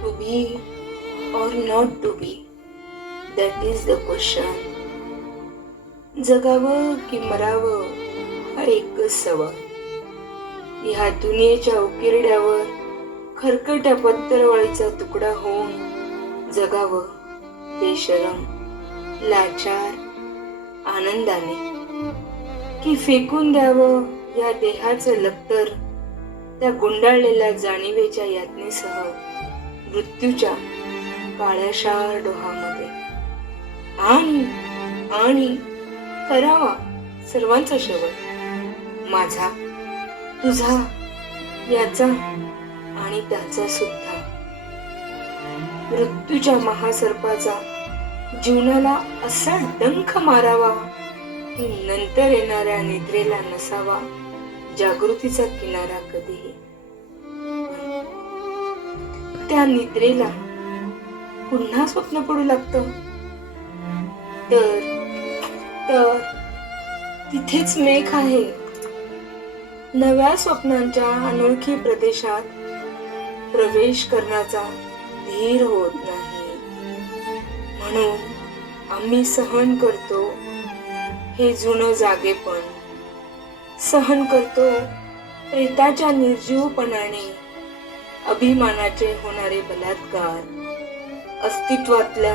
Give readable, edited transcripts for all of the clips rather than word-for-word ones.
To be or not to be, that is the question. जगावं की मरावं हा एकच सवाल. ह्या दुनियेच्या उकिरड्यावर खरकट्या पत्तरवळीचा तुकडा होऊन जगावं बेशरम, लाचार, आनंदाने, की फेकून द्यावं या देहाचं लक्तर त्या गुंडाळलेल्या जाणीवेच्या यातनेसह मृत्यूच्या काळ्याशार डोहामध्ये. आणि करावा सर्वांचा शेवट, माझा, तुझा, याचा आणि त्याचा सुद्धा. मृत्यूच्या महासर्पाचा जीवनाला असा डंख मारावा की नंतर येणाऱ्या निद्रेला नसावा जागृतीचा किनारा कधीही. त्या निद्रेला पुन्हा स्वप्न पडू लागतं तर तिथेच मेघ आहे. नव्या स्वप्नांच्या अनोळखी प्रदेशात प्रवेश करण्याचा धीर होत नाही. म्हणून आम्ही सहन करतो हे जुनं जागेपण, सहन करतो प्रेताच्या निर्जीवपणाने अभिमानाचे होणारे बलात्कार, अस्तित्वातल्या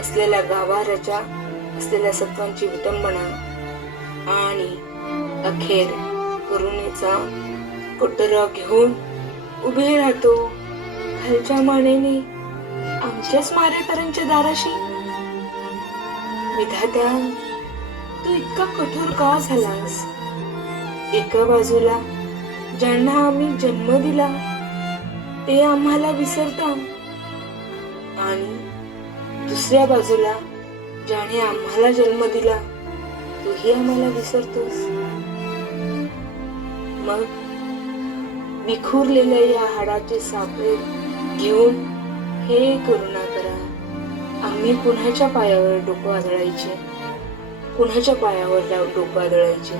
असलेल्या गाभाऱ्याच्या असलेल्या सत्वांची विटंबना, आणि अखेर करुणेचा कोटरा घेऊन उभे राहतो खालच्या मानेने आमच्याच मारेकऱ्यांच्या दाराशी. विधात्या, तू इतका कठोर का झालास? एका बाजूला ज्यांना आम्ही जन्म दिला ते आम्हाला विसरता, आणि दुसऱ्या बाजूला ज्याने आम्हाला जन्म दिला तोही आम्हाला विसरतोस. मग विखुरलेल्या या हाडाचे सापळे घेऊन हे करुणा करा, आम्ही कुणाच्या पायावर डोकं आदळायचे, कुणाच्या पायावर डोकं आदळायचे.